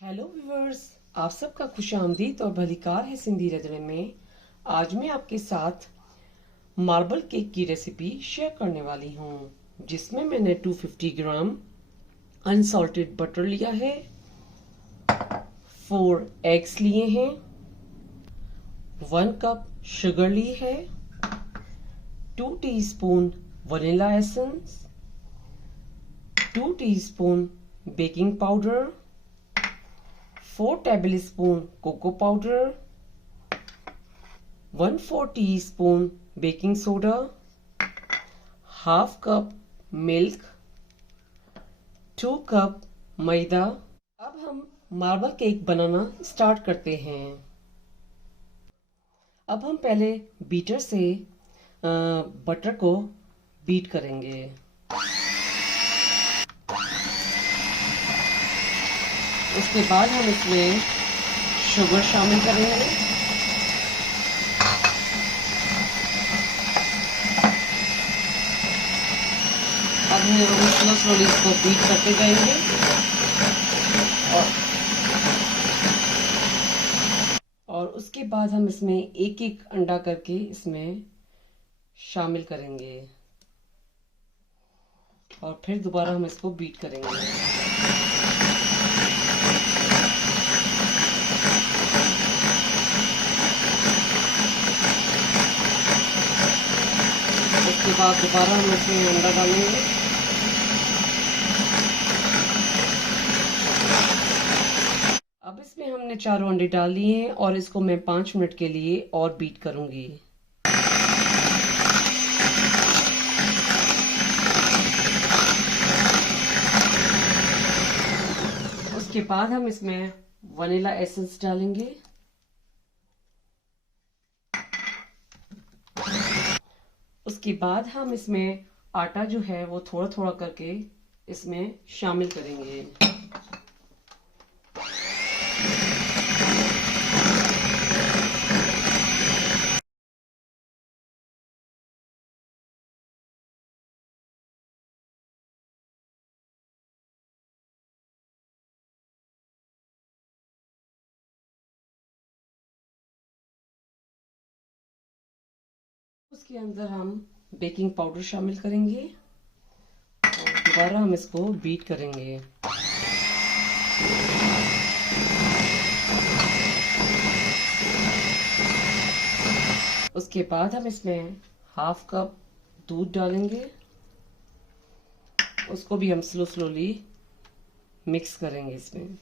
Hello viewers, आप सबका खुशामदीद और भलीकार है सिंधी रंधणे में। आज मैं आपके साथ मार्बल केक की रेसिपी शेयर करने वाली हूँ, जिसमें मैंने 250 ग्राम अनसॉल्टेड बटर लिया है, 4 एग्स लिए हैं, 1 कप शुगर ली है, 2 teaspoon vanilla essence, 2 teaspoon baking powder, 4 tablespoon cocoa powder, 1/4 teaspoon baking soda, half cup milk, 2 cup मैदा। अब हम मार्बल केक बनाना स्टार्ट करते हैं। अब हम पहले बीटर से बटर को बीट करेंगे। उसके बाद हम इसमें शुगर शामिल करेंगे। अब हम स्लोली इसको बीट करते जाएंगे और उसके बाद हम इसमें एक एक अंडा करके इसमें शामिल करेंगे और फिर दोबारा हम इसको बीट करेंगे। उसके बाद दोबारा हम इसमें अंडा डालेंगे। अब इसमें हमने 4 अंडे डाल दिए हैं और इसको मैं 5 मिनट के लिए और बीट करूंगी। उसके बाद हम इसमें वनीला एसेंस डालेंगे। उसके बाद हम इसमें आटा जो है वो थोड़ा थोड़ा करके इसमें शामिल करेंगे। उसके अंदर हम बेकिंग पाउडर शामिल करेंगे और दोबारा हम इसको बीट करेंगे। उसके बाद हम इसमें हाफ कप दूध डालेंगे। उसको भी हम स्लोली मिक्स करेंगे इसमें।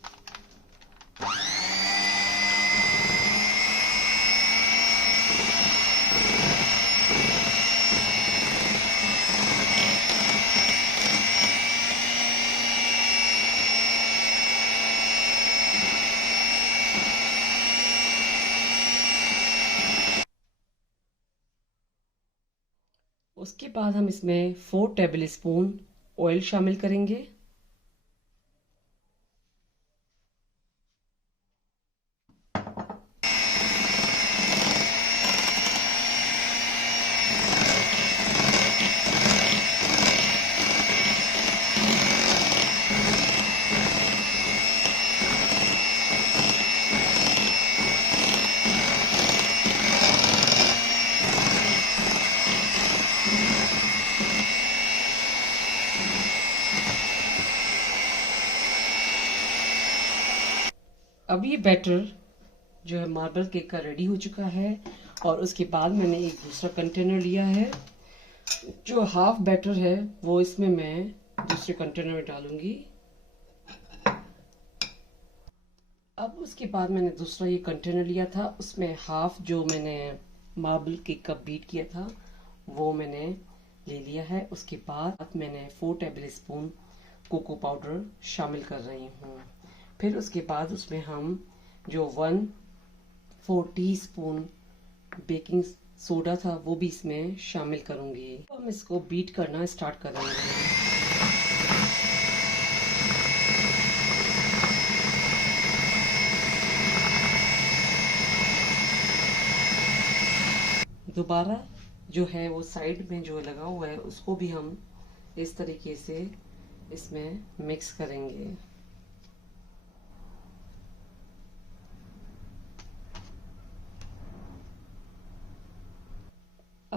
उसके बाद हम इसमें 4 टेबलस्पून ऑयल शामिल करेंगे। अब ये बैटर जो है मार्बल केक का रेडी हो चुका है और उसके बाद मैंने एक दूसरा कंटेनर लिया है। जो हाफ बैटर है वो इसमें मैं दूसरे कंटेनर में डालूंगी। अब उसके बाद मैंने दूसरा ये कंटेनर लिया था, उसमें हाफ जो मैंने मार्बल केक का बीट किया था वो मैंने ले लिया है। उसके बाद मैंने 4 टेबलस्पून कोको पाउडर शामिल कर रही हूँ। फिर उसके बाद उसमें हम जो 1/4 टीस्पून बेकिंग सोडा था वो भी इसमें शामिल करूंगी। तो हम इसको बीट करना स्टार्ट करेंगे। दोबारा जो है वो साइड में जो लगा हुआ है उसको भी हम इस तरीके से इसमें मिक्स करेंगे।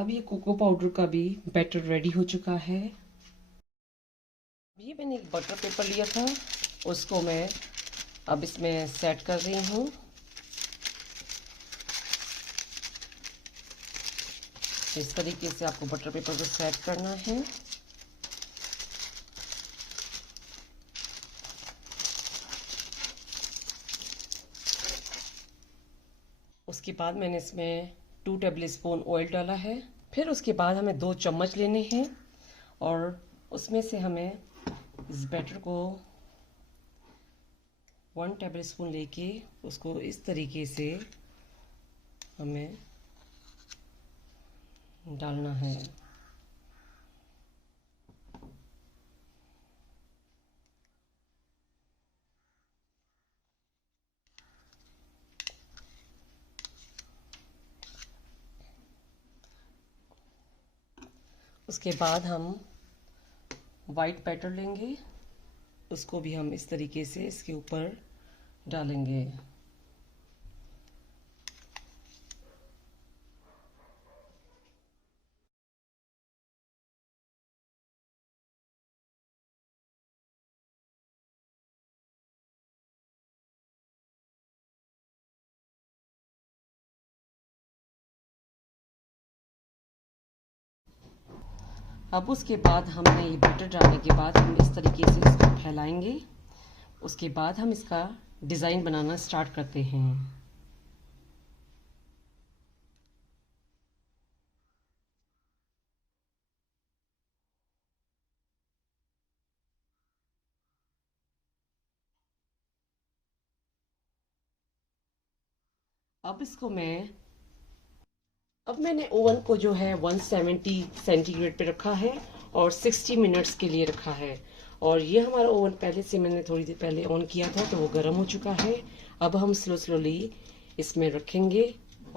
अब ये कोको पाउडर का भी बैटर रेडी हो चुका है। ये मैंने एक बटर पेपर लिया था, उसको मैं अब इसमें सेट कर रही हूँ। इस तरीके से आपको बटर पेपर को सेट करना है। उसके बाद मैंने इसमें 2 टेबल स्पून ऑयल डाला है। फिर उसके बाद हमें 2 चम्मच लेने हैं और उसमें से हमें इस बैटर को 1 टेबल स्पून लेके उसको इस तरीके से हमें डालना है। उसके बाद हम वाइट बैटर लेंगे, उसको भी हम इस तरीके से इसके ऊपर डालेंगे। अब उसके बाद हमने ये बैटर डालने के बाद हम इस तरीके से इसको फैलाएंगे। उसके बाद हम इसका डिज़ाइन बनाना स्टार्ट करते हैं। अब मैंने ओवन को जो है 170 सेंटीग्रेड पे रखा है और 60 मिनट्स के लिए रखा है। और ये हमारा ओवन पहले से मैंने थोड़ी देर पहले ऑन किया था, तो वो गर्म हो चुका है। अब हम स्लोली इसमें रखेंगे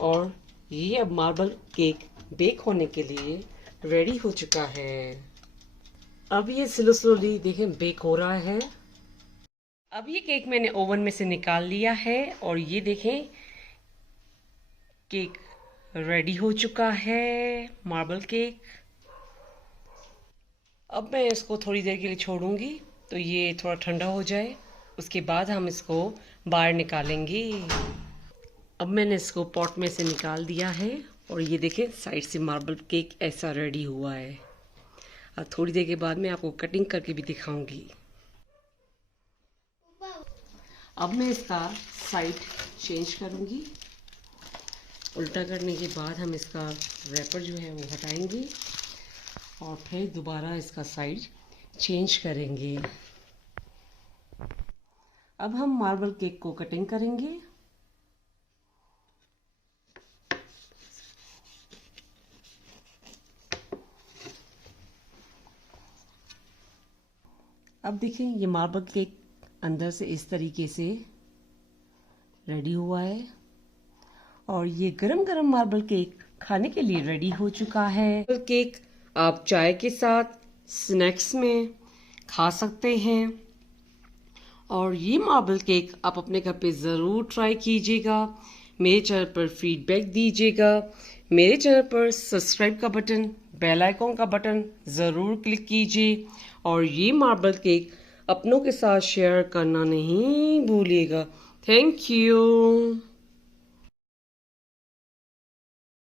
और ये अब मार्बल केक बेक होने के लिए रेडी हो चुका है। अब ये स्लोली देखें बेक हो रहा है। अब ये केक मैंने ओवन में से निकाल लिया है और ये देखें केक रेडी हो चुका है, मार्बल केक। अब मैं इसको थोड़ी देर के लिए छोड़ूंगी तो ये थोड़ा ठंडा हो जाए, उसके बाद हम इसको बाहर निकालेंगे। अब मैंने इसको पॉट में से निकाल दिया है और ये देखें साइड से मार्बल केक ऐसा रेडी हुआ है। अब थोड़ी देर के बाद मैं आपको कटिंग करके भी दिखाऊंगी। अब मैं इसका साइड चेंज करूंगी। उल्टा करने के बाद हम इसका रैपर जो है वो हटाएंगे और फिर दोबारा इसका साइड चेंज करेंगे। अब हम मार्बल केक को कटिंग करेंगे। अब देखें ये मार्बल केक अंदर से इस तरीके से रेडी हुआ है और ये गरम गरम मार्बल केक खाने के लिए रेडी हो चुका है। मार्बल केक आप चाय के साथ स्नैक्स में खा सकते हैं और ये मार्बल केक आप अपने घर पे ज़रूर ट्राई कीजिएगा। मेरे चैनल पर फीडबैक दीजिएगा। मेरे चैनल पर सब्सक्राइब का बटन, बेल आइकॉन का बटन ज़रूर क्लिक कीजिए और ये मार्बल केक अपनों के साथ शेयर करना नहीं भूलिएगा। Thank you.